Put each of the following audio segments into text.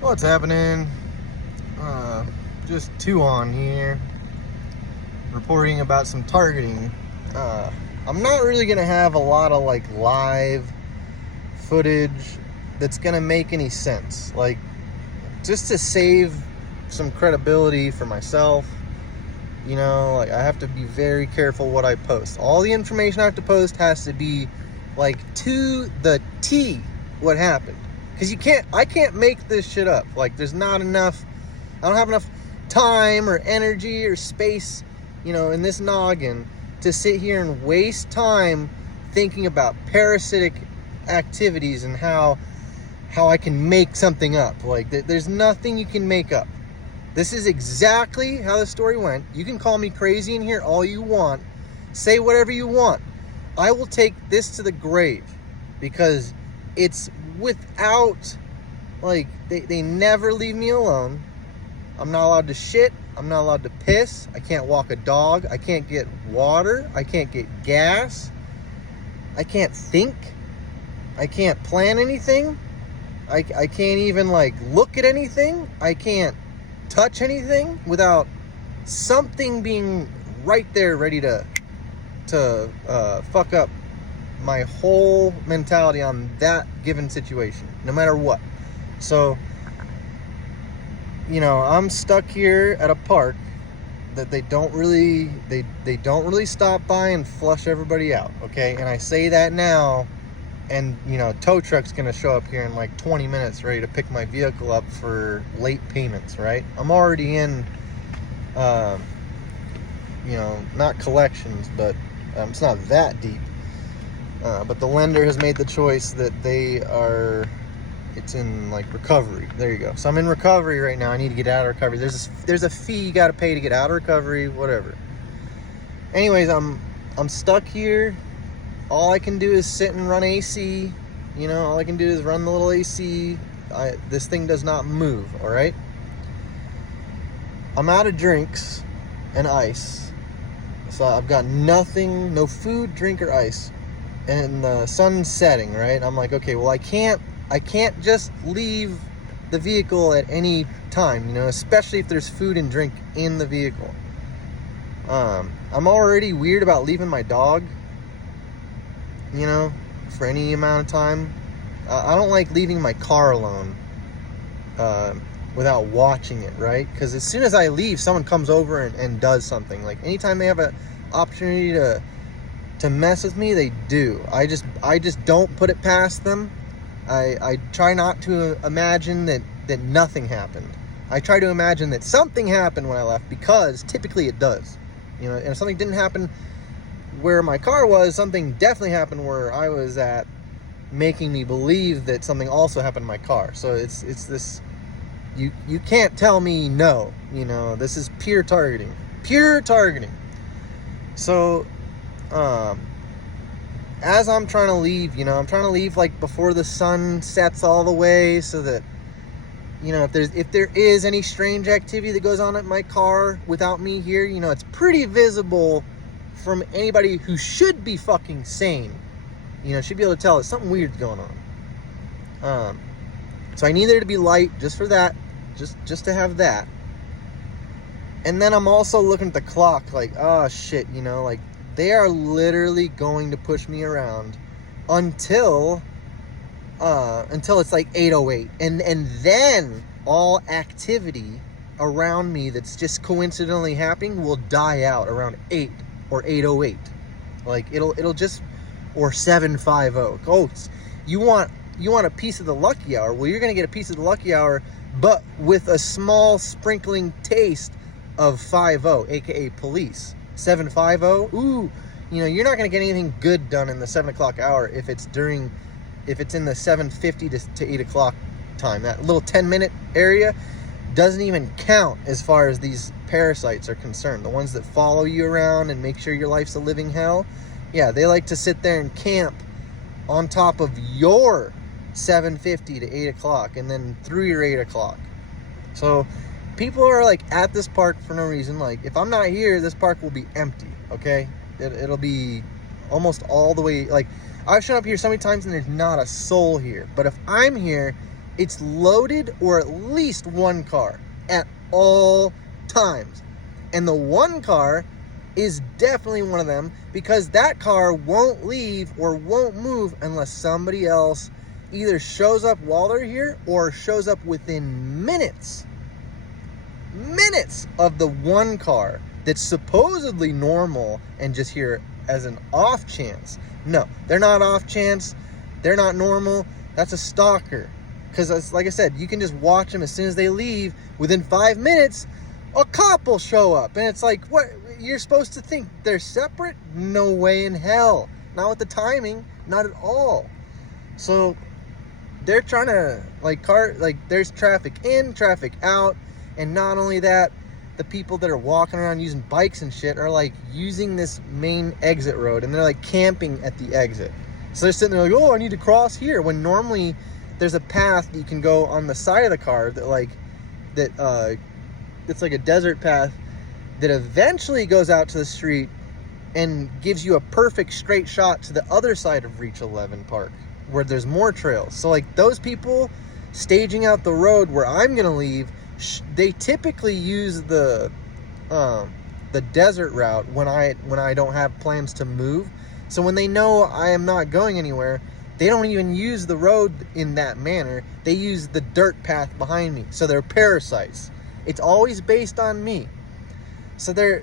What's happening? Just two on here reporting about some targeting. I'm not really gonna have a lot of like live footage that's gonna make any sense. Like, just to save some credibility for myself, like I have to be very careful what I post. All the information I have to post has to be like to the T what happened. Because I can't make this shit up. Like, there's not enough, I don't have enough time or energy or space, in this noggin to sit here and waste time thinking about parasitic activities and how I can make something up. Like, there's nothing you can make up. This is exactly how the story went. You can call me crazy in here all you want. Say whatever you want. I will take this to the grave because it's without, like, they never leave me alone. I'm not allowed to shit. I'm not allowed to piss. I can't walk a dog. I can't get water. I can't get gas. I can't think. I can't plan anything. I can't even, like, look at anything. I can't touch anything without something being right there ready to fuck up my whole mentality on that given situation, no matter what. So, I'm stuck here at a park that they don't really stop by and flush everybody out, okay? And I say that now, and tow truck's gonna show up here in like 20 minutes ready to pick my vehicle up for late payments, right? I'm already in not collections, but it's not that deep. But the lender has made the choice that it's in like recovery. There you go. So I'm in recovery right now. I need to get out of recovery. There's a fee you got to pay to get out of recovery, whatever. Anyways, I'm stuck here. All I can do is sit and run AC. All I can do is run the little AC. This thing does not move, all right? I'm out of drinks and ice. So I've got nothing, no food, drink, or ice. And the sun's setting, right? I'm like, okay, well, I can't just leave the vehicle at any time, especially if there's food and drink in the vehicle. I'm already weird about leaving my dog, for any amount of time. I don't like leaving my car alone without watching it, right? Because as soon as I leave, someone comes over and does something. Like, anytime they have an opportunity to mess with me, they do. I just don't put it past them. I try not to imagine that nothing happened. I try to imagine that something happened when I left, because typically it does. And if something didn't happen where my car was, something definitely happened where I was at, making me believe that something also happened in my car. So it's this, you can't tell me no. This is pure targeting. So as I'm trying to leave, I'm trying to leave like before the sun sets all the way, so that if there is any strange activity that goes on at my car without me here, it's pretty visible from anybody who should be fucking sane. Should be able to tell that something weird's going on. So I need there to be light just for that, just to have that. And then I'm also looking at the clock like, oh shit, like, they are literally going to push me around until it's like 8:08, and then all activity around me that's just coincidentally happening will die out around 8 or 8:08. Like, it'll just, or 7:50. Oh, you want a piece of the lucky hour? Well, you're gonna get a piece of the lucky hour, but with a small sprinkling taste of 50, aka police. 7:50. Ooh, you're not gonna get anything good done in the 7 o'clock hour if it's in the 7:50 to 8 o'clock time. That little 10-minute area doesn't even count as far as these parasites are concerned. The ones that follow you around and make sure your life's a living hell, yeah, they like to sit there and camp on top of your 7:50 to 8 o'clock and then through your 8 o'clock. So people are like at this park for no reason. Like, if I'm not here, this park will be empty, okay? It'll be almost all the way, like, I've shown up here so many times and there's not a soul here. But if I'm here, it's loaded, or at least one car at all times. And the one car is definitely one of them, because that car won't leave or won't move unless somebody else either shows up while they're here or shows up within minutes of the one car that's supposedly normal and just here as an off chance. No, they're not off chance. They're not normal. That's a stalker. Because like I said, you can just watch them as soon as they leave. Within 5 minutes, a cop will show up. And it's like, what? You're supposed to think they're separate? No way in hell. Not with the timing. Not at all. So they're trying to, there's traffic in, traffic out. And not only that, the people that are walking around using bikes and shit are like using this main exit road, and they're like camping at the exit. So they're sitting there like, oh, I need to cross here, when normally there's a path that you can go on the side of the car it's like a desert path that eventually goes out to the street and gives you a perfect straight shot to the other side of Reach 11 Park, where there's more trails. So like those people staging out the road where I'm gonna leave, they typically use the desert route when I don't have plans to move. So when they know I am not going anywhere, they don't even use the road in that manner. They use the dirt path behind me. So they're parasites. It's always based on me. So they're,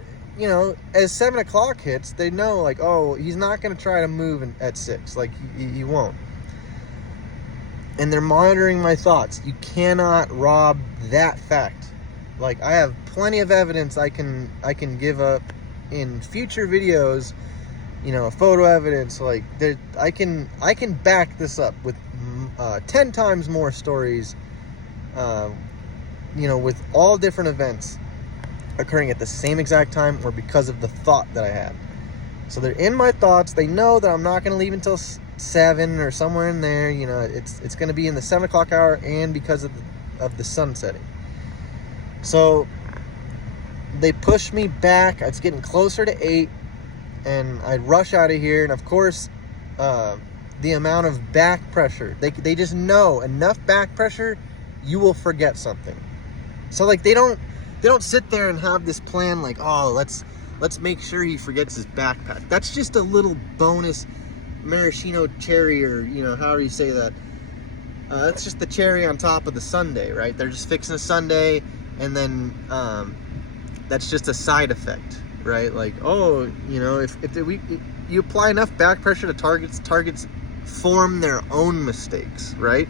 as 7 o'clock hits, they know like, oh, he's not going to try to move at 6. Like he won't. And they're monitoring my thoughts. You cannot rob that fact. Like, I have plenty of evidence I can give up in future videos, photo evidence. Like, I can back this up with 10 times more stories, with all different events occurring at the same exact time, or because of the thought that I had. So they're in my thoughts. They know that I'm not going to leave until 7 or somewhere in there. It's going to be in the 7 o'clock hour, and because of the sun setting. So they push me back. It's getting closer to 8, and I rush out of here. And of course, the amount of back pressure, they just know enough back pressure, you will forget something. So like they don't sit there and have this plan like, oh, let's make sure he forgets his backpack. That's just a little bonus maraschino cherry, or however you say that. That's just the cherry on top of the sundae, right? They're just fixing a sundae, and then that's just a side effect, right? Like, oh, if you apply enough back pressure to targets form their own mistakes, right?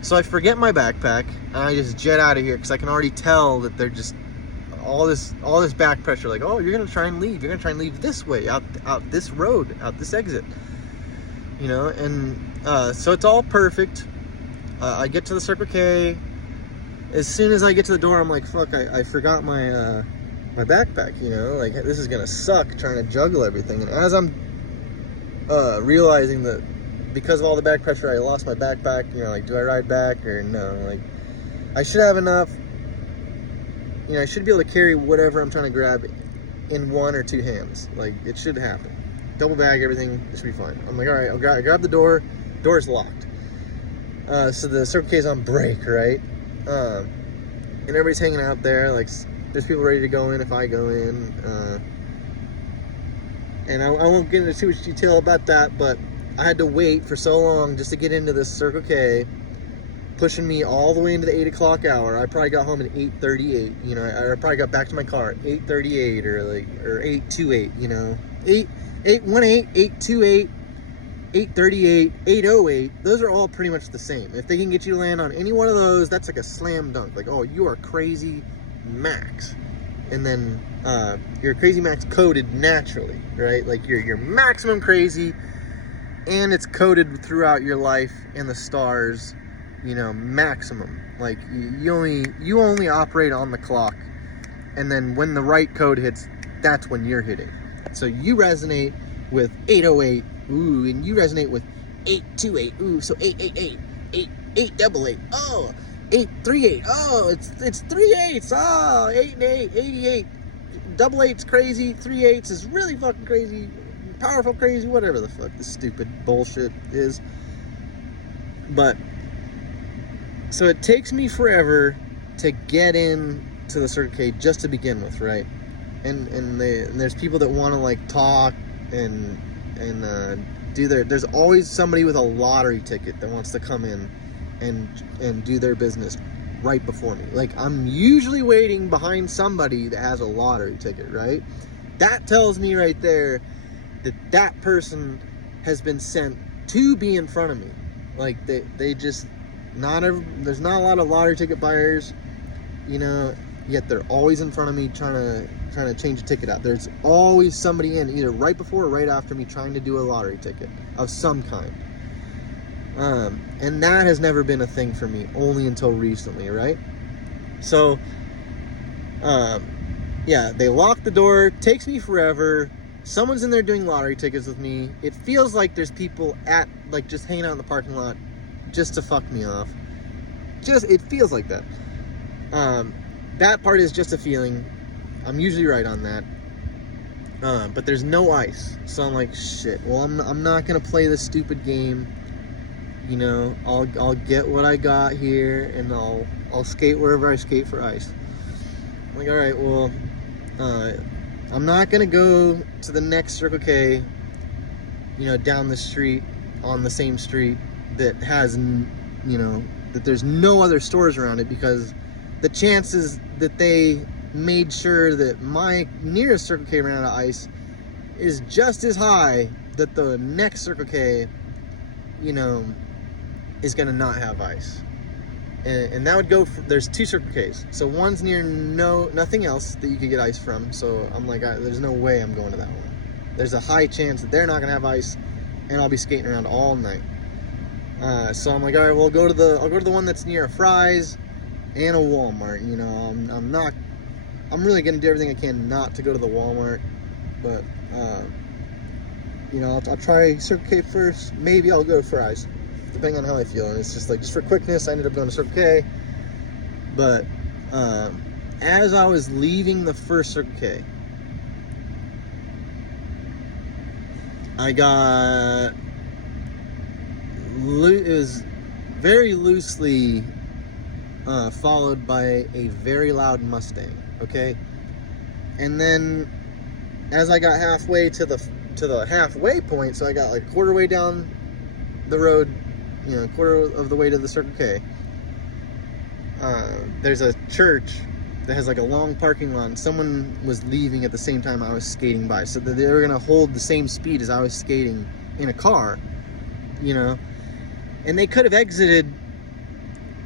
So I forget my backpack, and I just jet out of here, because I can already tell that they're just all this back pressure, like, oh, you're gonna try and leave this way, out this road, out this exit, and so it's all perfect. I get to the Circle K. As soon as I get to the door, I'm like, fuck, I forgot my backpack, like, this is gonna suck trying to juggle everything. And as I'm realizing that because of all the back pressure, I lost my backpack, like, do I ride back or no? Like, I should have enough, I should be able to carry whatever I'm trying to grab in 1 or 2 hands. Like, it should happen. Double bag, everything, it should be fine. I'm like, all right, I grab the door. Door's locked. So the Circle K's on break, right? And everybody's hanging out there. Like, there's people ready to go in if I go in. And I won't get into too much detail about that, but I had to wait for so long just to get into this Circle K, pushing me all the way into the 8 o'clock hour. I probably got home at 8:38. I probably got back to my car at 8:38 or 8:28. 8:18, 8:28, 8:38, 8:08. Those are all pretty much the same. If they can get you to land on any one of those, that's like a slam dunk. Like, oh, you are crazy max. And then you're crazy max coded naturally, right? Like you're maximum crazy, and it's coded throughout your life in the stars, maximum. Like you only operate on the clock, and then when the right code hits, that's when you're hitting. So you resonate with 808, ooh, and you resonate with 828, ooh, so 888, 888, oh, 838, oh, it's 3 8s, oh, 8 and 8, 88, double 8's crazy, 3 8s is really fucking crazy, powerful crazy, whatever the fuck this stupid bullshit is. But So it takes me forever to get in to the Circle K just to begin with, right? And there's people that want to like talk and do there's always somebody with a lottery ticket that wants to come in and do their business right before me. Like, I'm usually waiting behind somebody that has a lottery ticket, right? That tells me right there that that person has been sent to be in front of me. Like, they just there's not a lot of lottery ticket buyers, you know, yet they're always in front of me trying to change a ticket out. There's always somebody in either right before or right after me trying to do a lottery ticket of some kind. And that has never been a thing for me, only until recently, right? So, yeah, they lock the door, takes me forever. Someone's in there doing lottery tickets with me. It feels like there's people like just hanging out in the parking lot just to fuck me off. It feels like that. That part is just a feeling. I'm usually right on that. But there's no ice. So I'm like, shit, well, I'm not gonna play this stupid game. You know, I'll get what I got here, and I'll skate wherever I skate for ice. I'm like, all right, well, I'm not gonna go to the next Circle K, you know, down the street on the same street that has, you know, that there's no other stores around it, because the chances that they made sure that my nearest Circle K ran out of ice is just as high that the next Circle K, you know, is gonna not have ice. And that would go for, there's two Circle Ks. So one's near nothing else that you could get ice from. So I'm like, there's no way I'm going to that one. There's a high chance that they're not gonna have ice, and I'll be skating around all night. So I'm like, all right, well, I'll go to the one that's near a Fry's and a Walmart. You know, I'm really gonna do everything I can not to go to the Walmart, but you know, I'll try Circle K first. Maybe I'll go to Fry's, depending on how I feel. And it's just like, just for quickness, I ended up going to Circle K. But as I was leaving the first Circle K, I got, it was very loosely followed by a very loud Mustang, okay? And then as I got halfway to the halfway point, so I got like a quarter way down the road, you know, quarter of the way to the Circle K, there's a church that has like a long parking lot, and someone was leaving at the same time I was skating by, so that they were gonna hold the same speed as I was skating in a car, you know. And they could have exited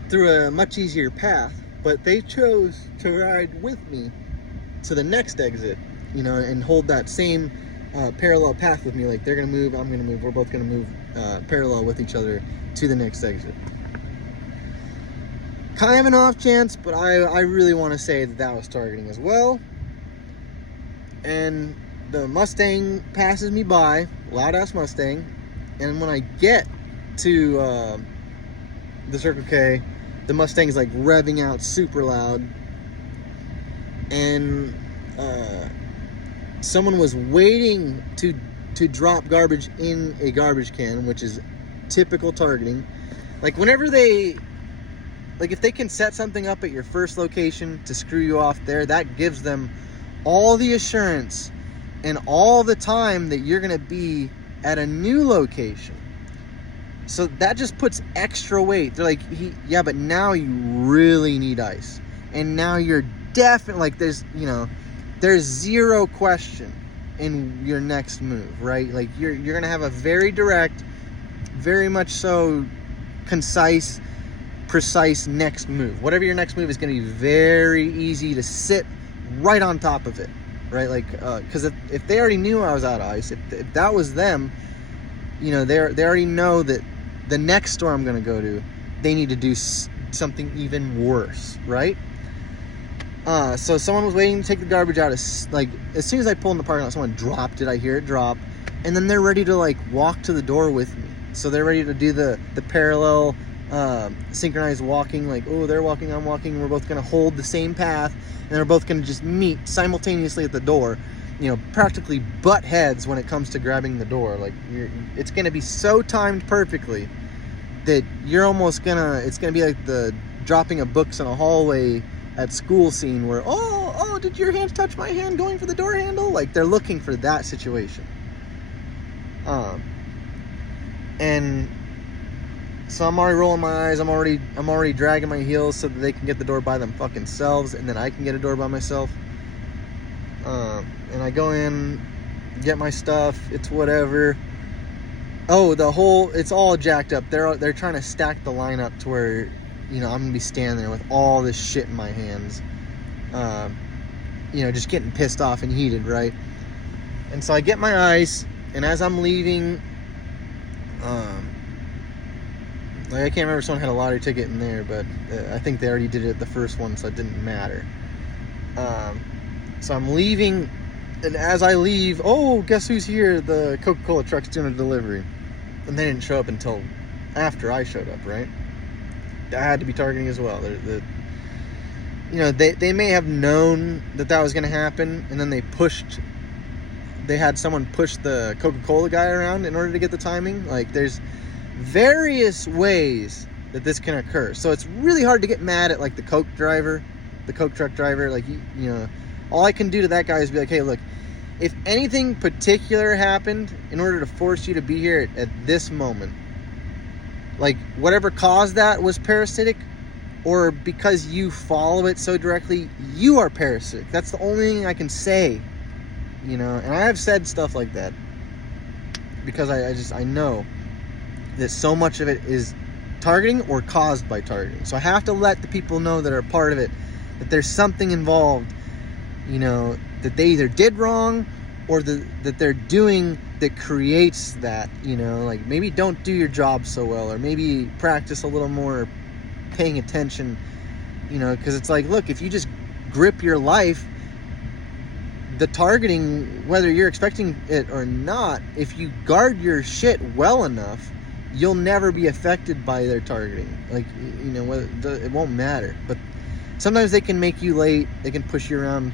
through a much easier path, but they chose to ride with me to the next exit, you know, and hold that same parallel path with me. Like, they're gonna move, I'm gonna move, we're both gonna move parallel with each other to the next exit. Kind of an off chance, but I really want to say that was targeting as well. And the Mustang passes me by, loud ass Mustang, and when I get to the Circle K, the Mustang's like revving out super loud, and someone was waiting to drop garbage in a garbage can, which is typical targeting. Like, whenever like, if they can set something up at your first location to screw you off there, that gives them all the assurance and all the time that you're gonna be at a new location. So that just puts extra weight. They're like, yeah, but now you really need ice, and now you're definitely, like, there's zero question in your next move, right? Like, you're gonna have a very direct, very much so concise, precise next move. Whatever your next move is, going to be very easy to sit right on top of it, right? Like, because if they already knew I was out of ice, if that was them, you know, they already know that the next store I'm going to go to, they need to do something even worse, right? So someone was waiting to take the garbage out. Like, as soon as I pulled in the parking lot, someone dropped it. I hear it drop, and then they're ready to like walk to the door with me. So they're ready to do the parallel synchronized walking, like, oh, they're walking, I'm walking, we're both going to hold the same path, and they're both going to just meet simultaneously at the door, you know, practically butt heads when it comes to grabbing the door. Like, it's going to be so timed perfectly that you're almost it's gonna be like the dropping of books in a hallway at school scene where, oh, did your hands touch my hand going for the door handle? Like, they're looking for that situation. And so I'm already rolling my eyes. I'm already dragging my heels so that they can get the door by them fucking selves, and then I can get a door by myself. And I go in, get my stuff. It's whatever. Oh, it's all jacked up. They're trying to stack the line up to where, I'm gonna be standing there with all this shit in my hands. Just getting pissed off and heated, right? And so I get my ice, and as I'm leaving, I can't remember if someone had a lottery ticket in there, but I think they already did it at the first one, so it didn't matter. So I'm leaving, and as I leave, oh, guess who's here? The Coca-Cola truck's doing a delivery. And they didn't show up until after I showed up, right? I had to be targeting as well. They may have known that was going to happen, and then they had someone push the Coca-Cola guy around in order to get the timing. Like, there's various ways that this can occur. So it's really hard to get mad at, like, the Coke truck driver. Like, all I can do to that guy is be like, hey, look, if anything particular happened in order to force you to be here at this moment, like, whatever caused that was parasitic, or because you follow it so directly, you are parasitic. That's the only thing I can say, and I have said stuff like that because I know that so much of it is targeting or caused by targeting. So I have to let the people know that are a part of it that there's something involved, that they either did wrong or that they're doing that creates that, like, maybe don't do your job so well, or maybe practice a little more paying attention, because it's like, look, if you just grip your life, the targeting, whether you're expecting it or not, if you guard your shit well enough, you'll never be affected by their targeting. Like, it won't matter. But sometimes they can make you late, they can push you around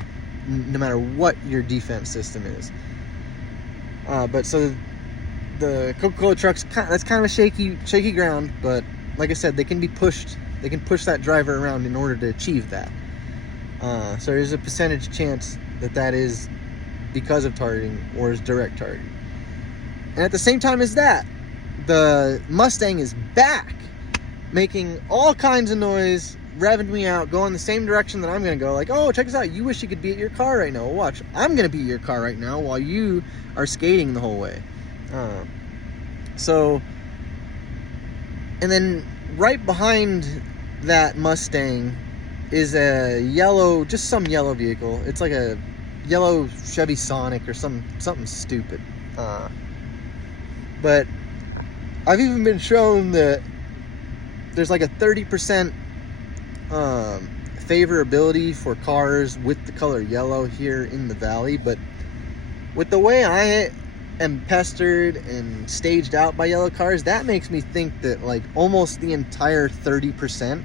no matter what your defense system is. But so the Coca-Cola trucks, that's kind of a shaky ground, but like I said, they can push that driver around in order to achieve that. So there's a percentage chance that is because of targeting or is direct targeting. And at the same time as that, the Mustang is back, making all kinds of noise, revving me out, going the same direction that I'm going to go. Like, oh, check this out. You wish you could be at your car right now. Well, watch. I'm going to be at your car right now while you are skating the whole way. And then right behind that Mustang is some yellow vehicle. It's like a yellow Chevy Sonic or something stupid. But I've even been shown that there's like a 30% favorability for cars with the color yellow here in the valley. But with the way I am pestered and staged out by yellow cars, that makes me think that like almost the entire 30%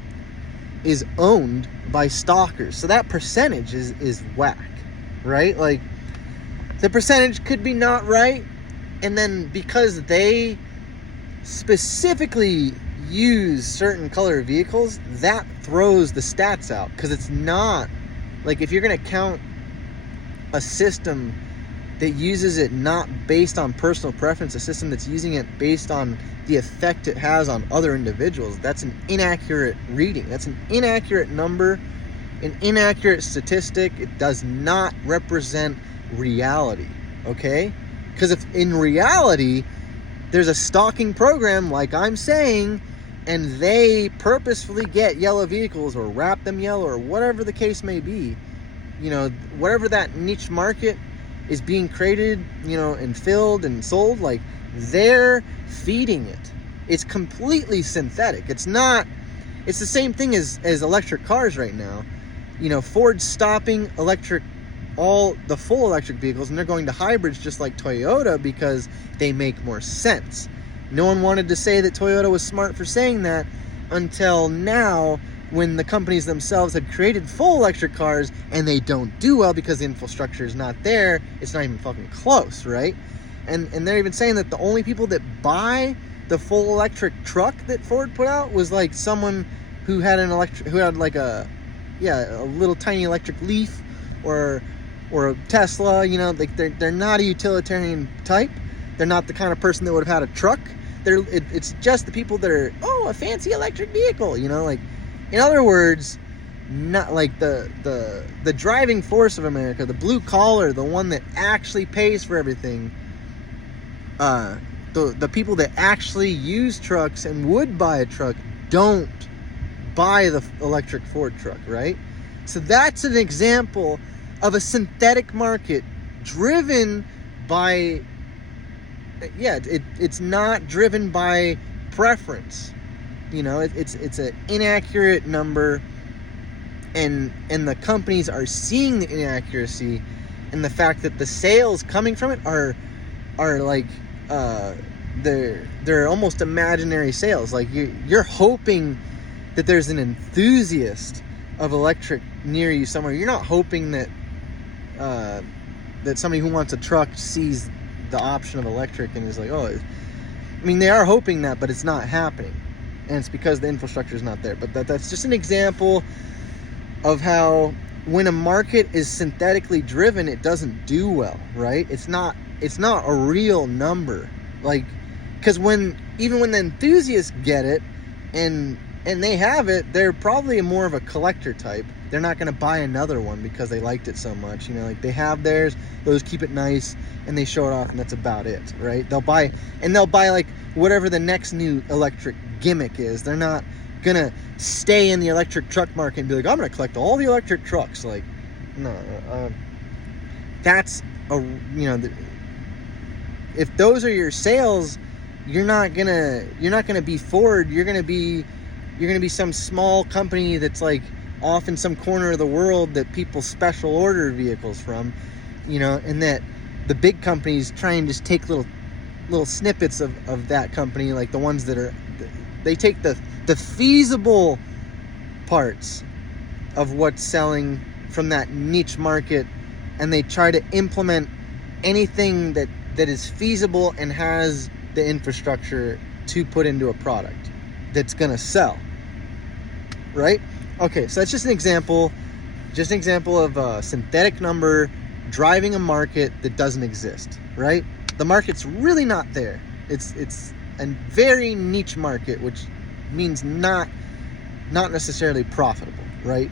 is owned by stalkers. So that percentage is whack, right? Like, the percentage could be not right, and then because they specifically use certain color vehicles, that throws the stats out. Because it's not like, if you're going to count a system that uses it not based on personal preference, a system that's using it based on the effect it has on other individuals, that's an inaccurate reading. That's an inaccurate number, an inaccurate statistic. It does not represent reality, okay? Because if in reality there's a stalking program, like I'm saying, and they purposefully get yellow vehicles or wrap them yellow or whatever the case may be, whatever that niche market is being created, and filled and sold, like, they're feeding it. It's completely synthetic. It's the same thing as electric cars right now. Ford's stopping all the full electric vehicles, and they're going to hybrids just like Toyota because they make more sense. No one wanted to say that Toyota was smart for saying that until now, when the companies themselves had created full electric cars and they don't do well because the infrastructure is not there. It's not even fucking close, right? And they're even saying that the only people that buy the full electric truck that Ford put out was like someone who had like a little tiny electric Leaf or a Tesla. You know, like they're not a utilitarian type. They're not the kind of person that would have had a truck. It's just the people that are, a fancy electric vehicle. You know, like, in other words, not like the driving force of America, the blue collar, the one that actually pays for everything. The people that actually use trucks and would buy a truck don't buy the electric Ford truck, right? So that's an example of a synthetic market driven by, it's not driven by preference. You know, it's an inaccurate number, and the companies are seeing the inaccuracy, and the fact that the sales coming from it are like they're almost imaginary sales. Like you're hoping that there's an enthusiast of electric near you somewhere. You're not hoping that that somebody who wants a truck sees the option of electric and is like, I mean, they are hoping that, but it's not happening, and it's because the infrastructure is not there. But that's just an example of how when a market is synthetically driven, it doesn't do well, right? It's not a real number, like, because even when the enthusiasts get it and they have it, they're probably more of a collector type. They're not going to buy another one because they liked it so much. You know, like, they have theirs, those keep it nice, and they show it off, and that's about it, right? They'll buy like whatever the next new electric gimmick is. They're not gonna stay in the electric truck market and be like, I'm gonna collect all the electric trucks. Like, no, that's if those are your sales, you're not gonna be Ford. You're gonna be some small company that's like off in some corner of the world that people special order vehicles from, you know, and that the big companies try and just take little snippets of that company, like the ones that they take the feasible parts of what's selling from that niche market, and they try to implement anything that is feasible and has the infrastructure to put into a product that's gonna sell, right? Okay, so that's just an example of a synthetic number driving a market that doesn't exist, right? The market's really not there. It's a very niche market, which means not necessarily profitable, right?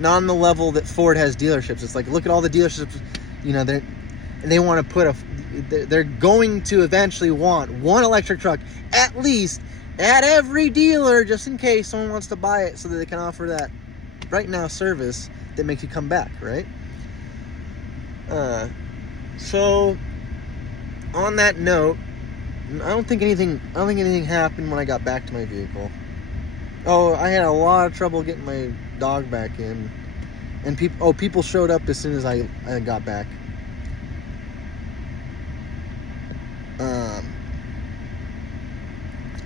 Not on the level that Ford has dealerships. It's like, look at all the dealerships, you know, they want to they're going to eventually want one electric truck at least at every dealer, just in case someone wants to buy it, so that they can offer that right now service that makes you come back, right? So on that note, I don't think anything happened when I got back to my vehicle. I had a lot of trouble getting my dog back in, and people showed up as soon as I got back.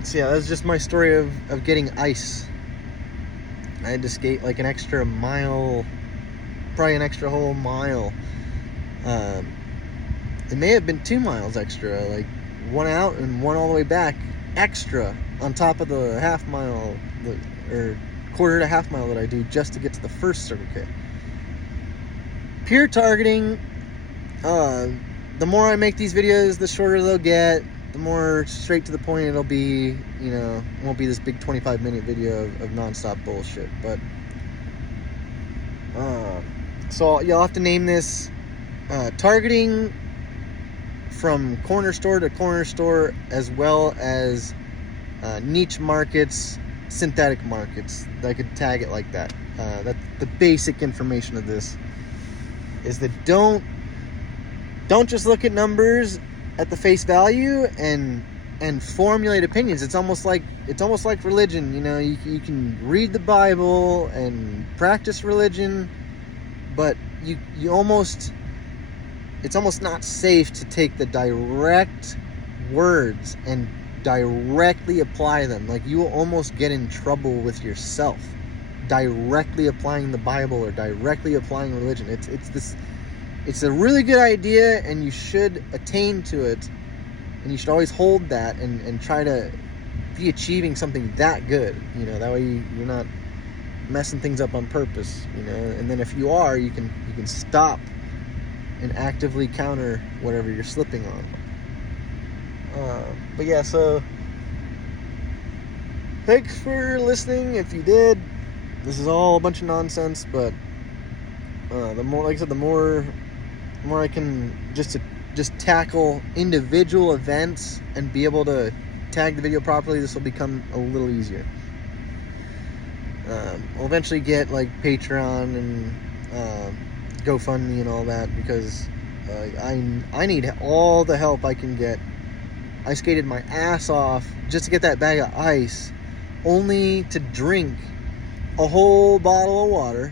So yeah, that's just my story of getting ice. I had to skate like an extra mile, probably an extra whole mile. It may have been 2 miles extra, like one out and one all the way back extra on top of the half mile or quarter to half mile that I do just to get to the first Circle K. Pure targeting. The more I make these videos, the shorter they'll get, the more straight to the point it'll be. You know, it won't be this big 25-minute video of nonstop bullshit. But so you'll have to name this targeting from corner store to corner store, as well as niche markets, synthetic markets. I could tag it like that. That's the basic information of this. Is that don't just look at numbers at the face value and formulate opinions. It's almost like religion. You know, you can read the Bible and practice religion, but it's almost not safe to take the direct words and directly apply them. Like, you will almost get in trouble with yourself directly applying the Bible or directly applying religion. It's a really good idea, and you should attain to it. And you should always hold that and try to be achieving something that good, you know, that way you're not messing things up on purpose, you know. And then if you are, you can stop and actively counter whatever you're slipping on. But yeah, so thanks for listening. If you did, this is all a bunch of nonsense, but the more, like I said, the more I can just tackle individual events and be able to tag the video properly, this will become a little easier. I'll eventually get like Patreon and GoFundMe and all that, because I need all the help I can get. I skated my ass off just to get that bag of ice, only to drink a whole bottle of water,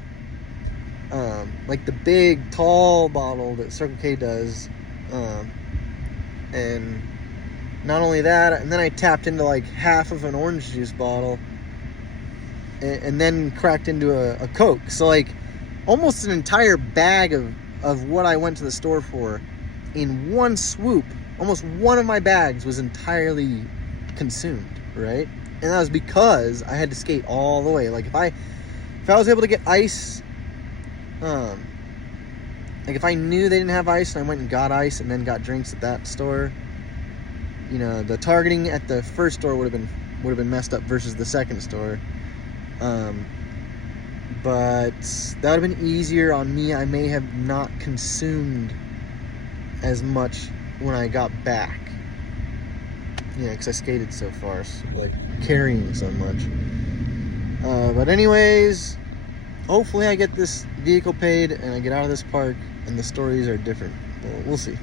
like the big tall bottle that Circle K does, and not only that, and then I tapped into like half of an orange juice bottle, and then cracked into a Coke. So like almost an entire bag of what I went to the store for in one swoop. Almost one of my bags was entirely consumed, right? And that was because I had to skate all the way. Like if I was able to get ice, like if I knew they didn't have ice and I went and got ice and then got drinks at that store, you know, the targeting at the first store would have been messed up versus the second store. But that would have been easier on me. I may have not consumed as much when I got back, you know, because I skated so far, so, like carrying so much. But anyways, hopefully I get this vehicle paid and I get out of this park and the stories are different. We'll see.